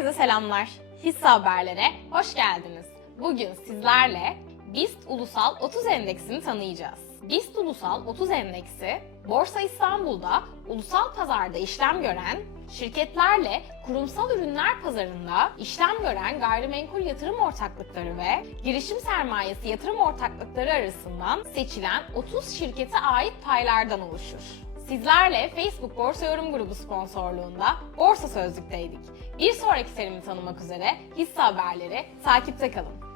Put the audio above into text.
Herkese selamlar. Hisse haberlere hoş geldiniz. Bugün sizlerle BIST Ulusal 30 Endeksini tanıyacağız. BIST Ulusal 30 Endeksi, Borsa İstanbul'da ulusal pazarda işlem gören şirketlerle kurumsal ürünler pazarında işlem gören gayrimenkul yatırım ortaklıkları ve girişim sermayesi yatırım ortaklıkları arasından seçilen 30 şirkete ait paylardan oluşur. Sizlerle Facebook Borsa Yorum Grubu sponsorluğunda Borsa Sözlük'teydik. Bir sonraki serimi tanımak üzere hisse haberleri takipte kalın.